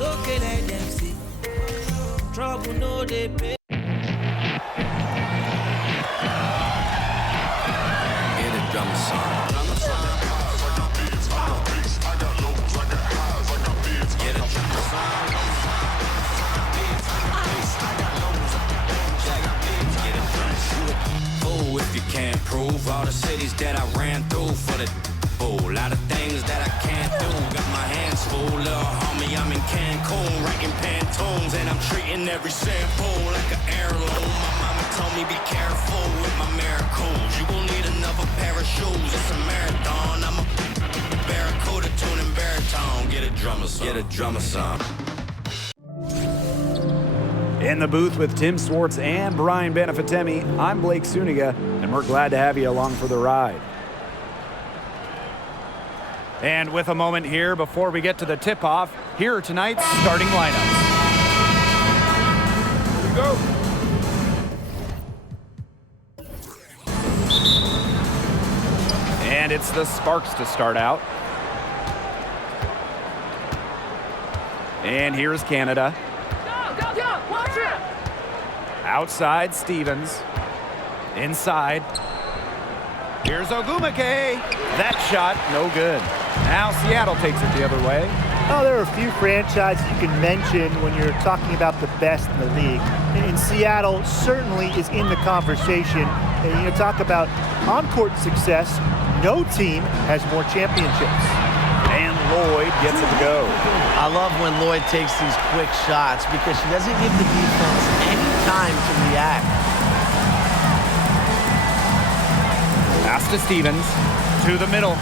okay, let them see. Trouble no they pay. Get a drum song. Get a drum song. Oh, if you can't prove all the cities that I ran through for the lot of things that I can't do. Got my hands full, little homie. I'm in Cancun, writing Pantones, and I'm treating every sample like an heirloom. My mama told me be careful with my miracles. You gon' need another pair of shoes. It's a marathon. I'm a barracuda tuning baritone. Get a drummer song. Get a drummer song. In the booth with Tim Swartz and Brian Benefitemi, I'm Blake Suniga, and we're glad to have you along for the ride. And with a moment here before we get to the tip-off, here are tonight's starting lineups. Here we go. And it's the Sparks to start out. And here's Canada. Watch it! Outside, Stevens. Inside. Here's Ogumake. That shot, no good. Now Seattle takes it the other way. Oh, there are a few franchises you can mention when you're talking about the best in the league. And Seattle certainly is in the conversation. And you talk about on-court success, no team has more championships. And Lloyd gets it to go. I love when Lloyd takes these quick shots because she doesn't give the defense any time to react. Pass to Stevens. To the middle.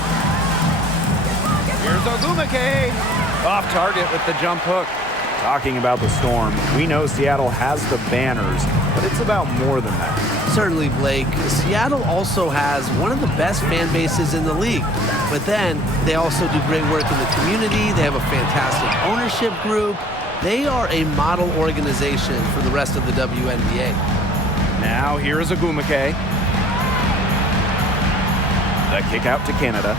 Here's Ogumake. Off target with the jump hook. Talking about the Storm, we know Seattle has the banners, but it's about more than that. Certainly, Blake. Seattle also has one of the best fan bases in the league. But then they also do great work in the community. They have a fantastic ownership group. They are a model organization for the rest of the WNBA. Now here is Ogumake. The kick out to Canada.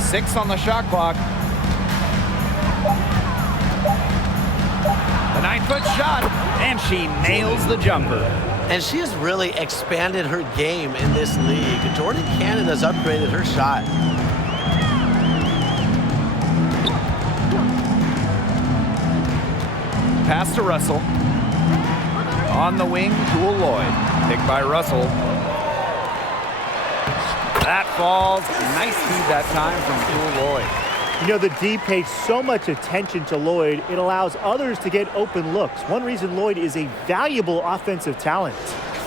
Six on the shot clock. The 9-foot shot, and she nails the jumper. And she has really expanded her game in this league. Jordan Canada's upgraded her shot. Pass to Russell. On the wing, Jewel Lloyd. Picked by Russell. That falls. Nice feed that time from Jewel Lloyd. You know, the D pays so much attention to Lloyd, it allows others to get open looks. One reason Lloyd is a valuable offensive talent.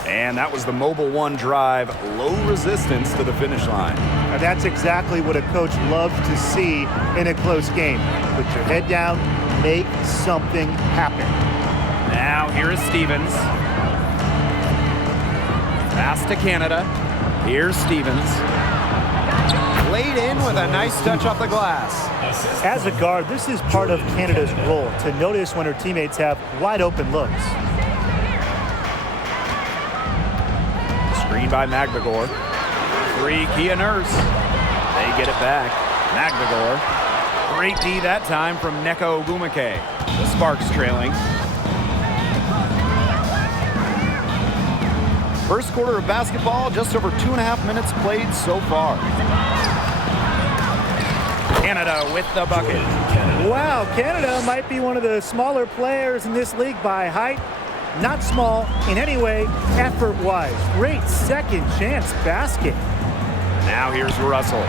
And that was the Mobile One drive. Low resistance to the finish line. And that's exactly what a coach loves to see in a close game. Put your head down, make something happen. Now here is Stevens. Pass to Canada. Here's Stevens. Laid in with a nice touch off the glass. As a guard, this is part of Canada's role, to notice when her teammates have wide open looks. Screen by Magdagor. Free, Kia Nurse. They get it back. Magdagor. Great D that time from Neko Ogumake. The Sparks trailing. First quarter of basketball, just over 2.5 minutes played so far. Canada with the bucket. Wow, Canada might be one of the smaller players in this league by height. Not small in any way, effort-wise. Great second chance basket. Now here's Russell.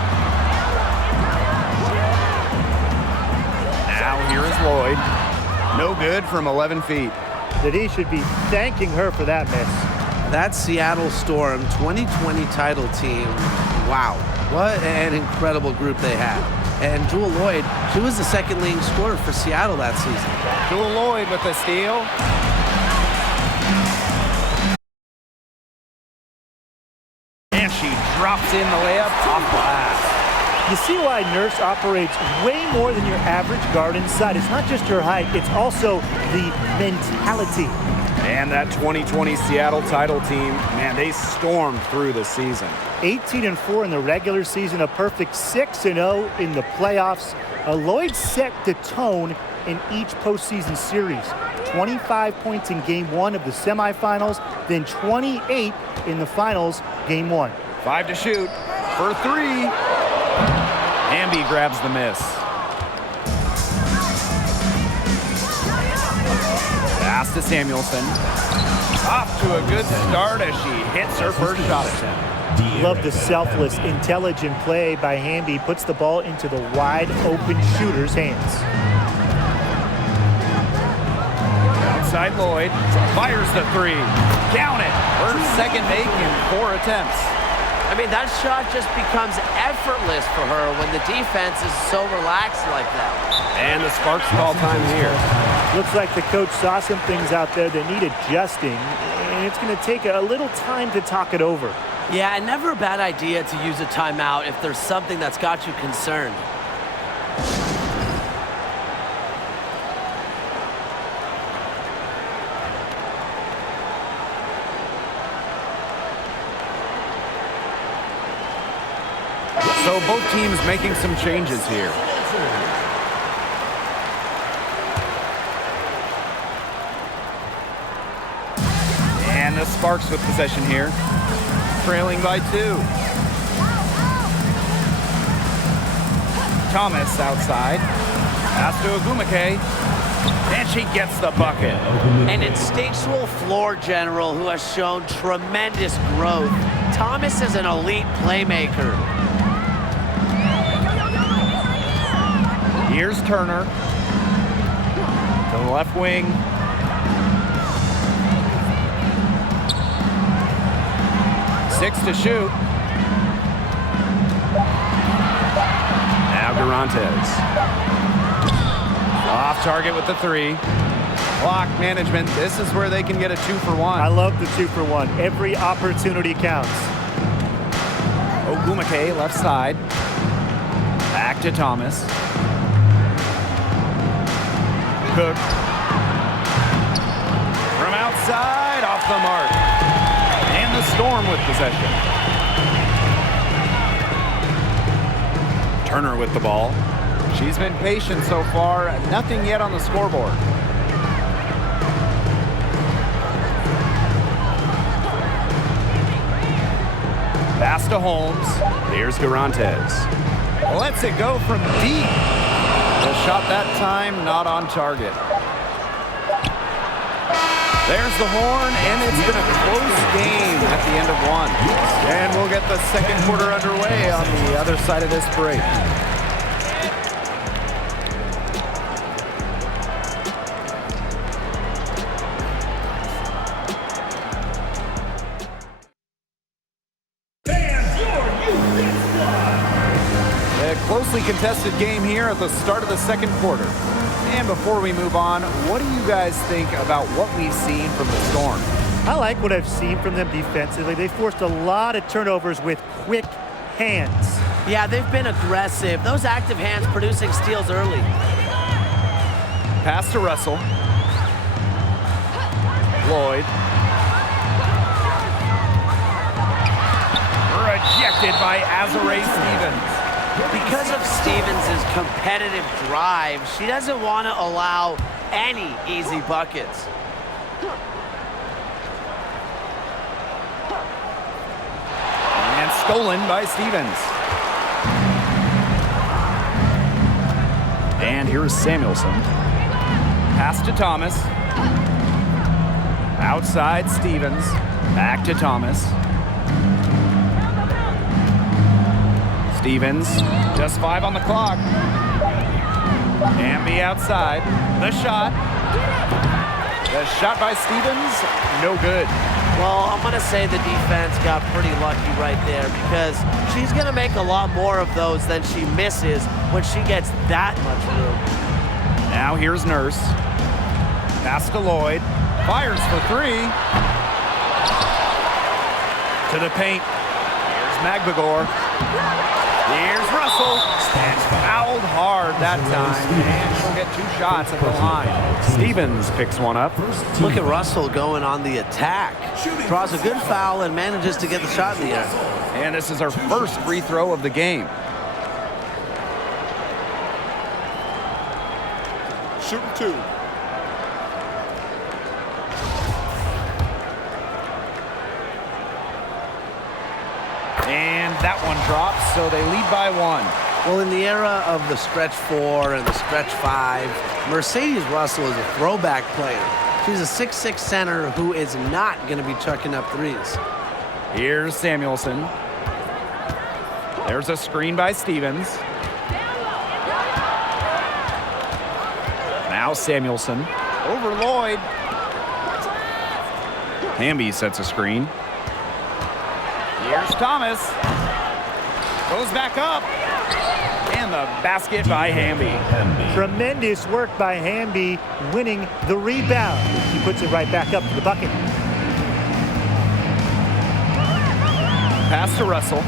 Now here is Lloyd. No good from 11 feet. That he should be thanking her for that miss. That Seattle Storm 2020 title team, wow, what an incredible group they had. And Jewel Lloyd, she was the second leading scorer for Seattle that season. Jewel Lloyd with the steal. And she drops in the layup off glass. You see why Nurse operates way more than your average guard inside. It's not just her height, it's also the mentality. And that 2020 Seattle title team, man, they stormed through the season. 18-4 in the regular season, a perfect 6-0 in the playoffs. Lloyd set the tone in each postseason series. 25 points in Game 1 of the semifinals, then 28 in the finals, Game 1. 5 to shoot for 3. Hamby grabs the miss. Pass to Samuelson. Off to a good start as she hits her first shot attempt. Love the selfless, intelligent play by Hamby. Puts the ball into the wide open shooter's hands. Outside Lloyd. Fires the 3. Count it. Her second make in 4 attempts. I mean, that shot just becomes effortless for her when the defense is so relaxed like that. And the Sparks call time here. Looks like the coach saw some things out there that need adjusting, and it's going to take a little time to talk it over. Yeah, and never a bad idea to use a timeout if there's something that's got you concerned. So both teams making some changes here. And the Sparks with possession here. Trailing by 2. Thomas outside. Pass to Ogumake. And she gets the bucket. An instinctual floor general who has shown tremendous growth. Thomas is an elite playmaker. Here's Turner. To the left wing. Six to shoot. Now Garantes. Off target with the 3. Clock management. This is where they can get a 2-for-1. I love the 2-for-1. Every opportunity counts. Ogumake left side. Back to Thomas. Cook. From outside, off the mark. And the Storm with possession. Turner with the ball. She's been patient so far. Nothing yet on the scoreboard. Pass to Holmes. Here's Garantes. Lets it go from deep. The shot that time not on target. There's the horn, and it's been a close game at the end of 1. And we'll get the second quarter underway on the other side of this break. A closely contested game here at the start of the second quarter. And before we move on, what do you guys think about what we've seen from the Storm? I like what I've seen from them defensively. They forced a lot of turnovers with quick hands. Yeah, they've been aggressive. Those active hands producing steals early. Pass to Russell. Lloyd. Rejected by Azarae Stevens. Because of Stevens' competitive drive, she doesn't want to allow any easy buckets. And stolen by Stevens. And here's Samuelson. Pass to Thomas. Outside Stevens. Back to Thomas. Stevens, just 5 on the clock. Hamby outside. The shot. The shot by Stevens, no good. Well, I'm going to say the defense got pretty lucky right there because she's going to make a lot more of those than she misses when she gets that much room. Now here's Nurse. Pass to Lloyd. Fires for 3. To the paint. Here's Magbagor. Here's Russell. Russell, and fouled hard that time. And she'll get 2 shots at the line. Stevens picks one up. Look at Russell going on the attack. Draws a good foul and manages to get the shot in the air. And this is her first free throw of the game. Shooting 2. And that one drops, so they lead by 1. Well, in the era of the stretch 4 and the stretch 5, Mercedes Russell is a throwback player. She's a 6'6" center who is not going to be chucking up threes. Here's Samuelson. There's a screen by Stevens. Now Samuelson. Over Lloyd. Hamby sets a screen. Here's Thomas. Goes back up. And the basket by Hamby. Tremendous work by Hamby, winning the rebound. He puts it right back up to the bucket. Pass to Russell.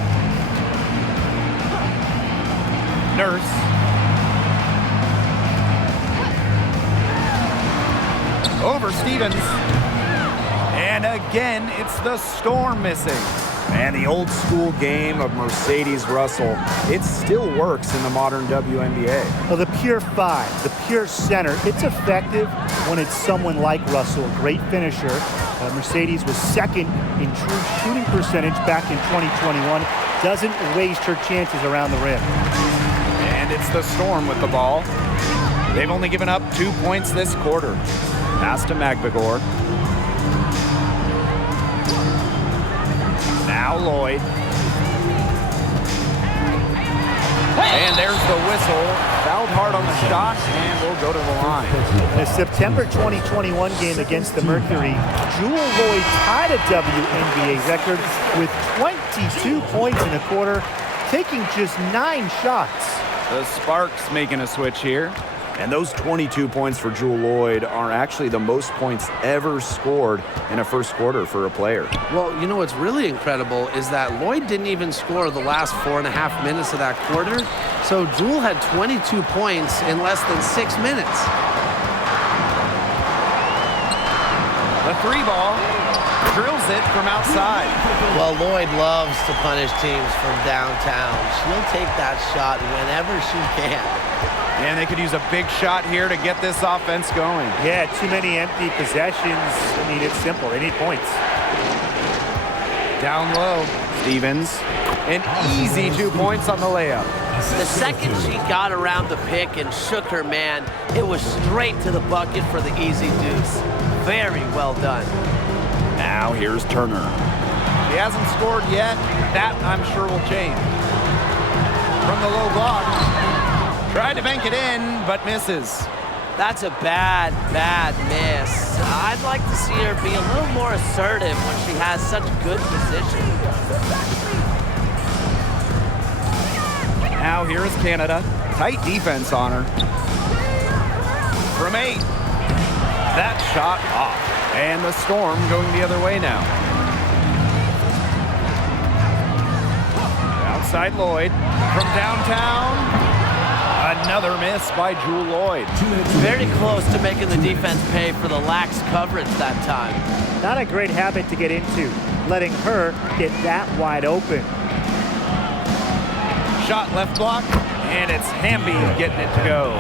Nurse. Over Stevens. And again, it's the Storm missing. And the old school game of Mercedes Russell, it still works in the modern WNBA. Well, the pure 5, the pure center, it's effective when it's someone like Russell, a great finisher. Mercedes was second in true shooting percentage back in 2021. Doesn't waste her chances around the rim. And it's the Storm with the ball. They've only given up 2 points this quarter. Pass to Magbagor. Now Lloyd. And there's the whistle. Fouled hard on the shot, and we'll go to the line. In a September 2021 game against the Mercury, Jewel Lloyd tied a WNBA record with 22 points in a quarter, taking just 9 shots. The Sparks making a switch here. And those 22 points for Jewel Lloyd are actually the most points ever scored in a first quarter for a player. Well, you know what's really incredible is that Lloyd didn't even score the last 4.5 minutes of that quarter. So Jewel had 22 points in less than 6 minutes. The 3 ball drills it from outside. Well, Lloyd loves to punish teams from downtown. She'll take that shot whenever she can. And they could use a big shot here to get this offense going. Yeah, too many empty possessions. I mean, it's simple. They need points. Down low, Stevens. An easy 2 points on the layup. The second she got around the pick and shook her man, it was straight to the bucket for the easy deuce. Very well done. Now here's Turner. He hasn't scored yet. That, I'm sure, will change. From the low block. Tried to bank it in, but misses. That's a bad miss. I'd like to see her be a little more assertive when she has such good position. Now here is Canada. Tight defense on her. From 8. That shot off. And the Storm going the other way now. Outside Lloyd. From downtown. Another miss by Jewel Lloyd. Very close to making the defense pay for the lax coverage that time. Not a great habit to get into, letting her get that wide open. Shot left block, and it's Hamby getting it to go.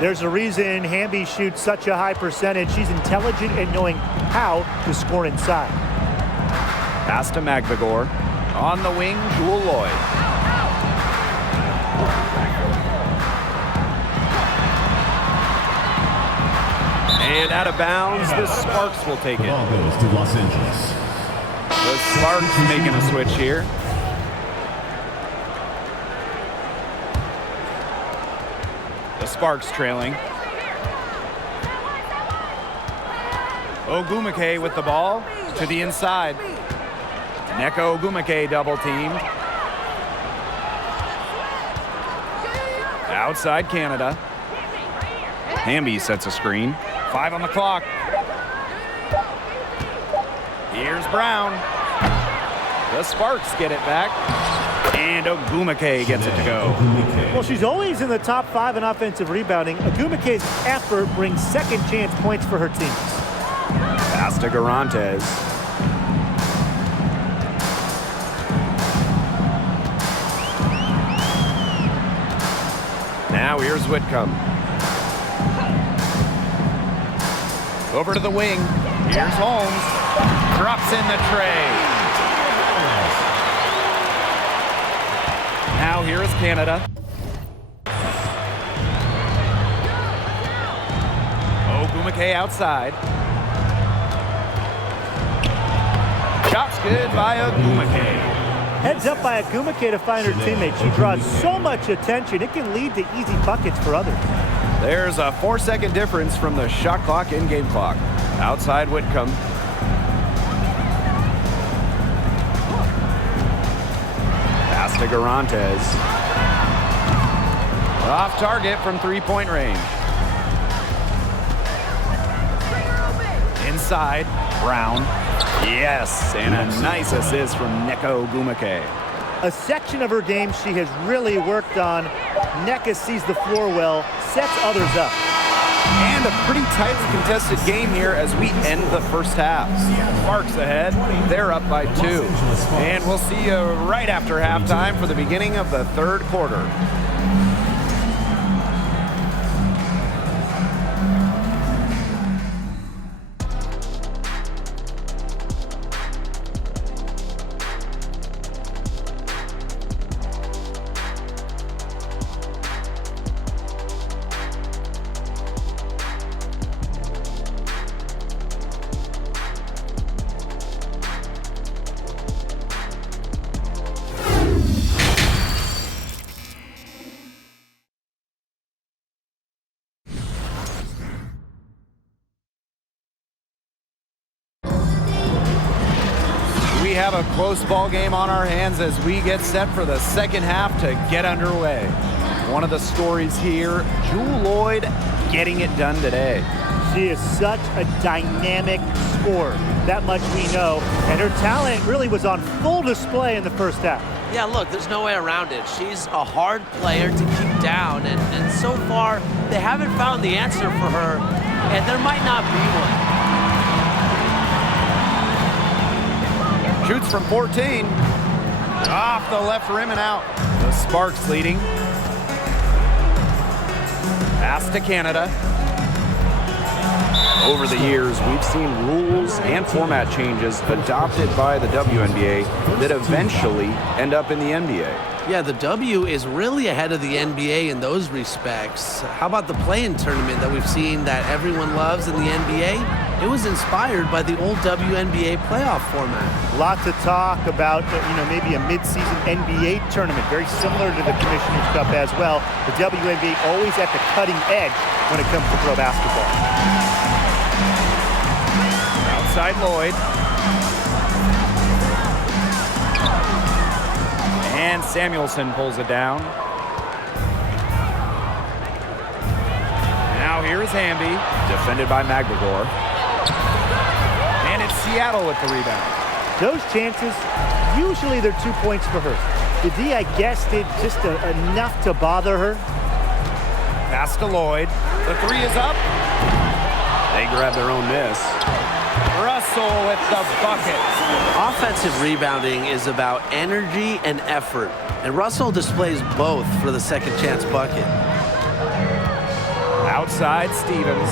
There's a reason Hamby shoots such a high percentage. She's intelligent at knowing how to score inside. Pass to Magbagor. On the wing, Jewel Lloyd. And out of bounds, the Sparks will take it. Ball goes to Los Angeles. The Sparks making a switch here. The Sparks trailing. Ogumake with the ball to the inside. Neko Ogumake double teamed. Outside Canada. Hamby sets a screen. 5 on the clock. Here's Brown. The Sparks get it back. And And Ogumake gets it to go. Well, she's always in the top 5 in offensive rebounding. Ogumake's effort brings second chance points for her teams. Pass to Garantes. Now here's Whitcomb. Over to the wing. Here's Holmes. Drops in the tray. Now here is Canada. Ogumake outside. Shot's good by Ogumake. Heads up by Ogumake to find her teammate. She draws so much attention, it can lead to easy buckets for others. There's a 4-second difference from the shot clock and game clock. Outside Whitcomb. Pass to Garantes. Off target from 3-point range. Inside, Brown. Yes, and a nice assist from Nneka Ogumake. A section of her game she has really worked on. Nneka sees the floor well, sets others up. And a pretty tightly contested game here as we end the first half. Sparks ahead. They're up by 2. And we'll see you right after halftime for the beginning of the third quarter. We have a close ball game on our hands as we get set for the second half to get underway. One of the stories here, Jewell Loyd getting it done today. She is such a dynamic scorer. That much we know. And her talent really was on full display in the first half. Yeah, look, there's no way around it. She's a hard player to keep down, and so far, they haven't found the answer for her, and there might not be one. Shoots from 14. Off the left rim and out. The Sparks leading. Pass to Canada. Over the years, we've seen rules and format changes adopted by the WNBA that eventually end up in the NBA. Yeah, the W is really ahead of the NBA in those respects. How about the play-in tournament that we've seen that everyone loves in the NBA? It was inspired by the old WNBA playoff format. Lots of talk about, maybe a mid-season NBA tournament, very similar to the Commissioner's Cup as well. The WNBA always at the cutting edge when it comes to pro basketball. Outside Loyd. And Samuelson pulls it down. Now here is Hamby. Defended by McGregor. And it's Seattle with the rebound. Those chances, usually they're 2 points for her. The D, I guess, did just enough to bother her. Pass to Loyd. The 3 is up. They grab their own miss. Russell with the bucket. Offensive rebounding is about energy and effort, and Russell displays both for the second chance bucket. Outside Stevens.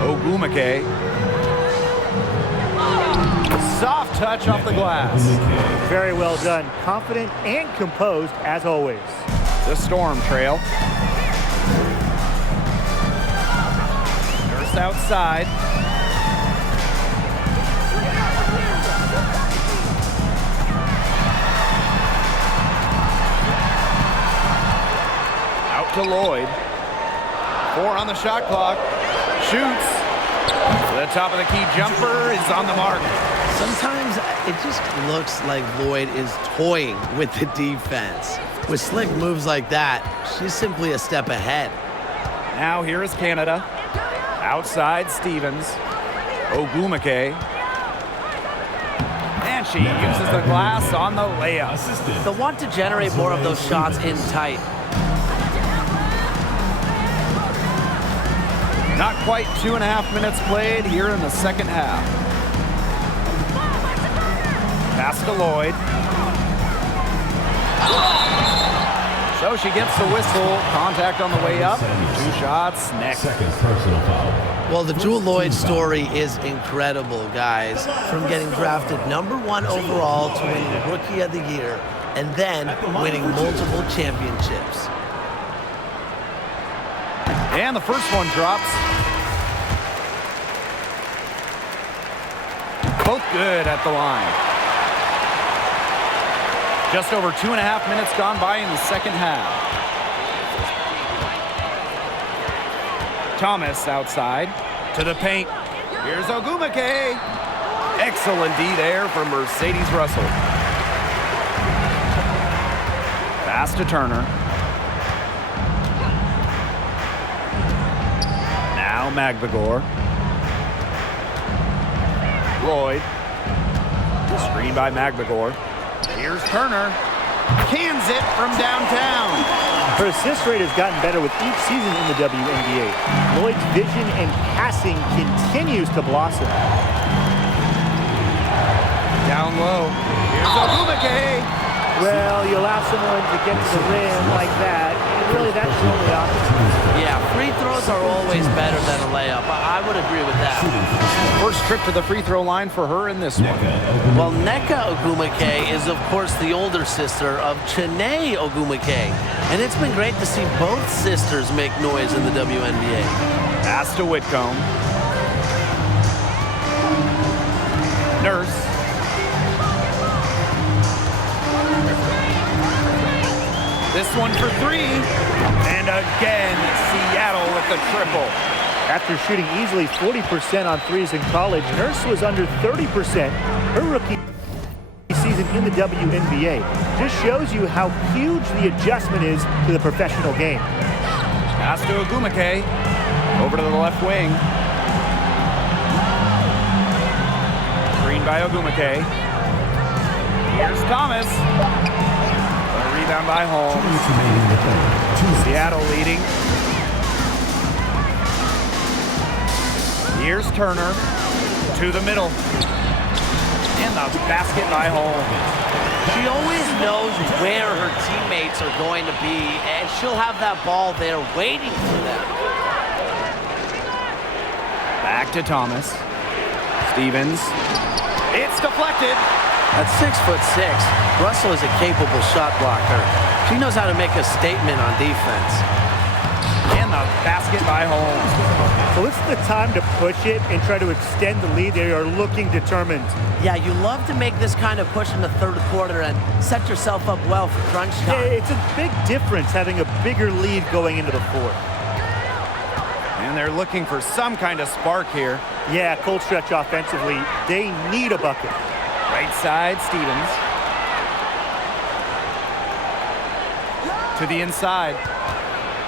Ogumake. Soft touch off the glass. Very well done. Confident and composed as always. The Storm trail. Nurse outside. Out to Loyd. 4 on the shot clock. Shoots. The top of the key jumper is on the mark. Sometimes it just looks like Loyd is toying with the defense. With slick moves like that, she's simply a step ahead. Now here is Canada. Outside Stevens. Ogumake. And she uses the glass on the layup. They'll want to generate more of those shots in tight. Not quite 2.5 minutes played here in the second half. Pass to Lloyd. So she gets the whistle. Contact on the way up. 2 shots next. Second personal foul. Well, the Jewel Lloyd story is incredible, guys. From getting drafted #1 overall to winning Rookie of the Year and then winning multiple championships. And the first one drops. Both good at the line. Just over 2.5 minutes gone by in the second half. Thomas outside to the paint. Here's Ogumake. Excellent D there from Mercedes Russell. Pass to Turner. Now Magbagor. Lloyd. Screen by Magbagor. Here's Turner. Cans it from downtown. Her assist rate has gotten better with each season in the WNBA. Lloyd's vision and passing continues to blossom. Down low. Here's Ogumake. Well, you allow someone to get to the rim like that, and really that's the only option. Yeah, free throws are always better than a layup. I would agree with that. First trip to the free throw line for her in this one. Well, Nneka Ogumake is, of course, the older sister of Chiney Ogumake. And it's been great to see both sisters make noise in the WNBA. Pass to Whitcomb. Nurse. This one for 3. And again, Seattle with the triple. After shooting easily 40% on threes in college, Nurse was under 30% her rookie season in the WNBA. Just shows you how huge the adjustment is to the professional game. Pass to Ogumake. Over to the left wing. Screen by Ogumake. Here's Thomas. A rebound by Holmes. Seattle leading. Here's Turner to the middle. And the basket by Holmes. She always knows where her teammates are going to be, and she'll have that ball there waiting for them. Back to Thomas. Stevens. It's deflected. At 6'6", Russell is a capable shot blocker. She knows how to make a statement on defense. And the basket by Holmes. So it's the time to push it and try to extend the lead. They are looking determined. Yeah, you love to make this kind of push in the third quarter and set yourself up well for crunch time. It's a big difference having a bigger lead going into the fourth. And they're looking for some kind of spark here. Yeah, cold stretch offensively. They need a bucket. Right side, Stevens. To the inside.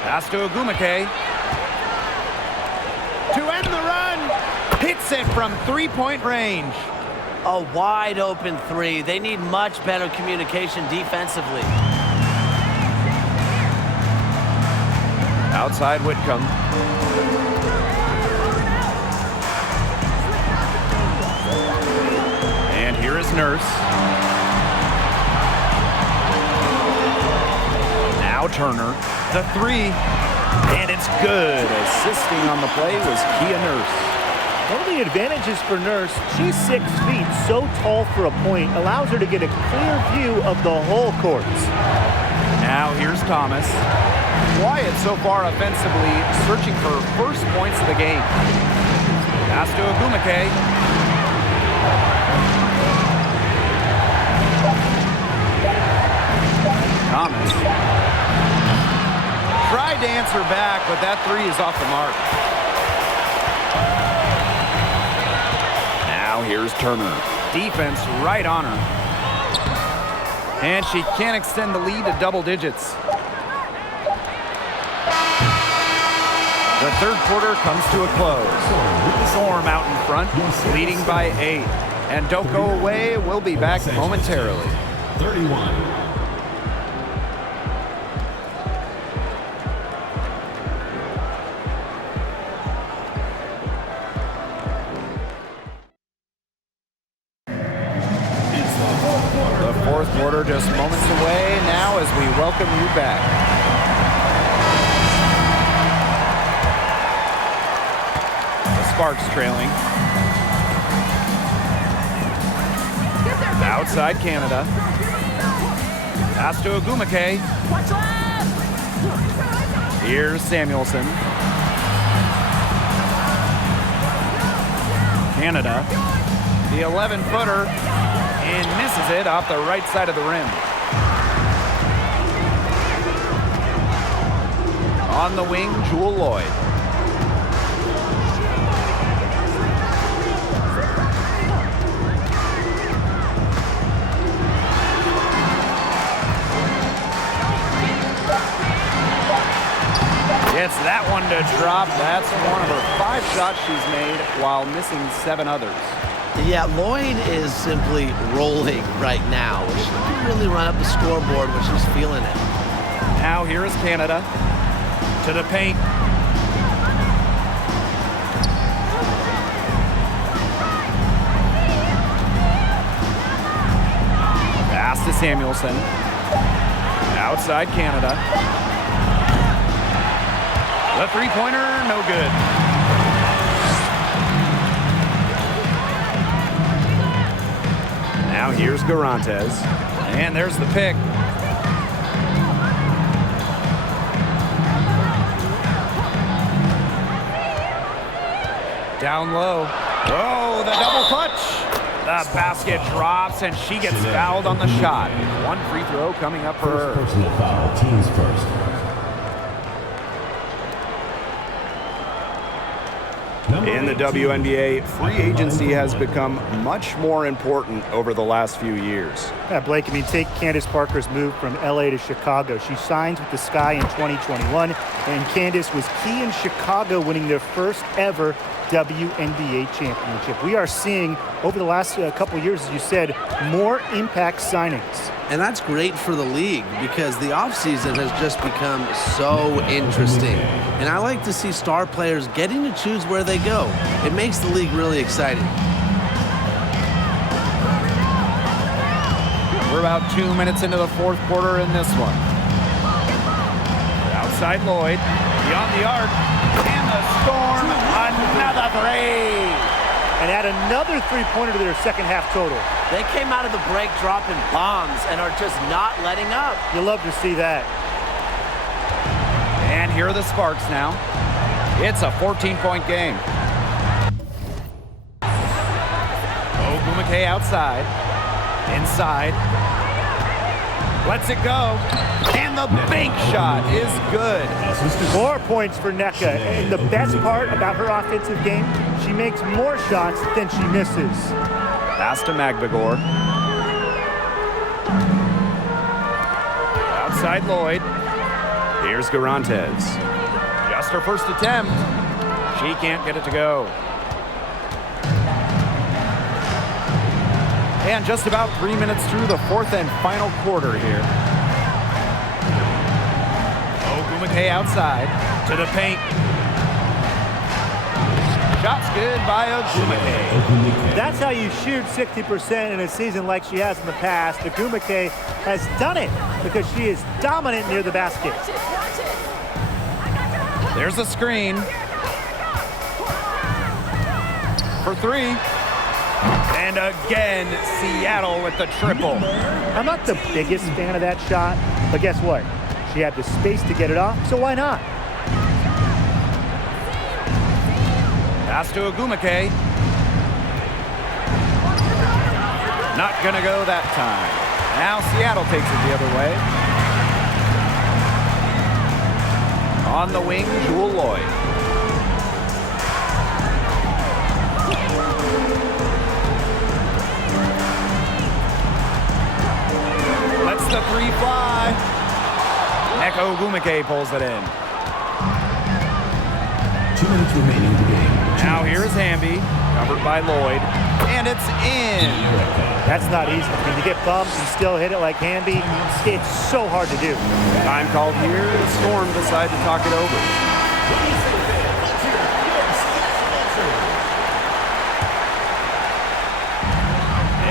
Pass to Ogumake. To end the run. Hits it from three-point range. A wide open 3. They need much better communication defensively. Outside Whitcomb. And here is Nurse. Now Turner. The 3. And it's good. Assisting on the play was Kia Nurse. One of the advantages for Nurse, she's 6 feet, so tall for a point, allows her to get a clear view of the whole court. Now here's Thomas. Quiet so far offensively, searching for first points of the game. Pass to Ogumake. Thomas. Tried to answer back, but that 3 is off the mark. Now here's Turner. Defense right on her. And she can't extend the lead to double digits. The third quarter comes to a close. Storm out in front, leading by 8. And don't go away, we'll be back momentarily. 31. The fourth quarter just moments away now as we welcome you back. The Sparks trailing. Outside Canada. Pass to Ogumake. Here's Samuelson. Canada. The 11-footer. And misses it off the right side of the rim. On the wing, Jewel Lloyd. Gets that one to drop. That's one of her 5 shots she's made while missing 7 others. Yeah, Lloyd is simply rolling right now. She can really run up the scoreboard when she's feeling it. Now here is Canada to the paint. Pass to Samuelson. Outside Canada. The three-pointer, no good. Now here's Garantes. And there's the pick. Down low. Oh, the double clutch. The basket drops, and she gets fouled on the shot. 1 free throw coming up for her. Personal foul, teams first. In the WNBA, free agency has become much more important over the last few years. Yeah, Blake, I mean, take Candace Parker's move from LA to Chicago. She signs with the Sky in 2021, and Candace was key in Chicago winning their first ever WNBA championship. We are seeing, over the last couple of years, as you said, more impact signings. And that's great for the league because the offseason has just become so interesting. And I like to see star players getting to choose where they go. It makes the league really exciting. We're about 2 minutes into the fourth quarter in this one. Outside Lloyd, beyond the arc, and the Storm, another three. And add another three-pointer to their second half total. They came out of the break dropping bombs and are just not letting up. You love to see that. And here are the Sparks now. It's a 14-point game. Ogumake outside. Inside. Lets it go. And the bank shot is good. 4 points for NECA. And the best part about her offensive game, she makes more shots than she misses. Pass to Magbagor. Outside Lloyd. Here's Garantes. Just her first attempt. She can't get it to go. And just about 3 minutes through the fourth and final quarter here. Ogumake outside to the paint. Shot's good by Ogumake. That's how you shoot 60% in a season like she has in the past. Ogumake has done it because she is dominant near the basket. There's a screen. For 3. And again, Seattle with the triple. I'm not the biggest fan of that shot, but guess what? She had the space to get it off, so why not? Pass to Ogumake. Not gonna go that time. Now Seattle takes it the other way. On the wing, Jewel Lloyd. Lets the 3 fly. Neko Ogumake pulls it in. 2 minutes remaining in the game. Now here's Hamby, covered by Lloyd. And it's in. That's not easy. I mean, to get bumped and still hit it like Hamby, it's so hard to do. Time called here. The Storm decide to talk it over.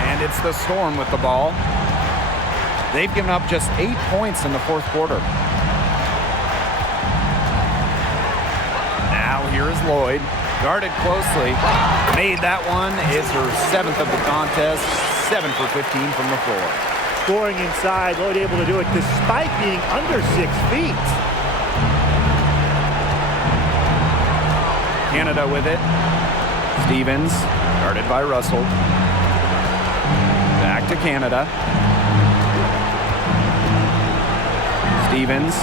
And it's the Storm with the ball. They've given up just 8 points in the fourth quarter. Now here is Lloyd. Guarded closely. Made that one. It's her 7th of the contest. 7 for 15 from the floor. Scoring inside, Lloyd able to do it despite being under 6 feet. Canada with it. Stevens, guarded by Russell. Back to Canada. Stevens.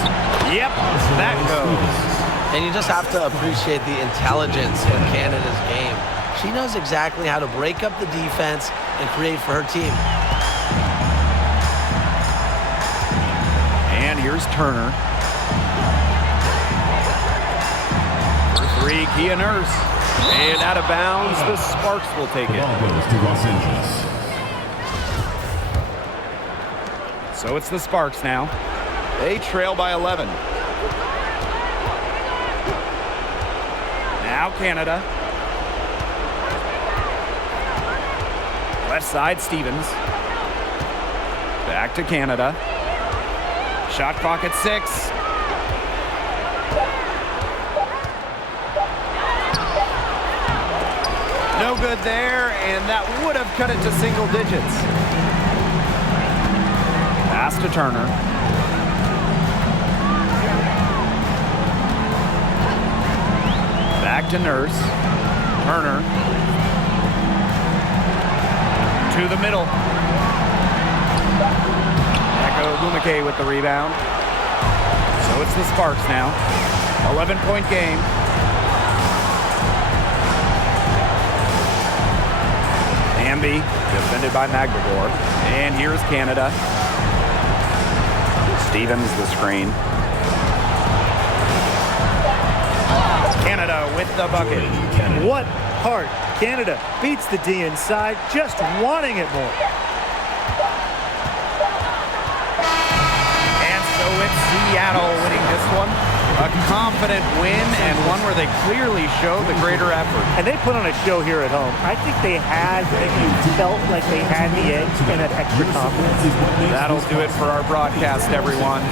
Yep, that goes. And you just have to appreciate the intelligence in Canada's game. She knows exactly how to break up the defense and create for her team. And here's Turner. For 3, Kia Nurse. And out of bounds, the Sparks will take it. Ball goes to Los Angeles. So it's the Sparks now. They trail by 11. Now Canada. Left side, Stevens. Back to Canada. Shot clock at 6. No good there, and that would have cut it to single digits. Pass to Turner. Back to Nurse. Turner. To the middle. Echo Bumake with the rebound. So it's the Sparks now. 11-point game. Hamby, defended by Magdegor. And here's Canada. Stevens the screen. Canada with the bucket. What heart. Canada beats the D inside, just wanting it more. And so it's Seattle winning this one. A confident win and one where they clearly show the greater effort. And they put on a show here at home. I think they felt like they had the edge and that extra confidence. That'll do it for our broadcast, everyone.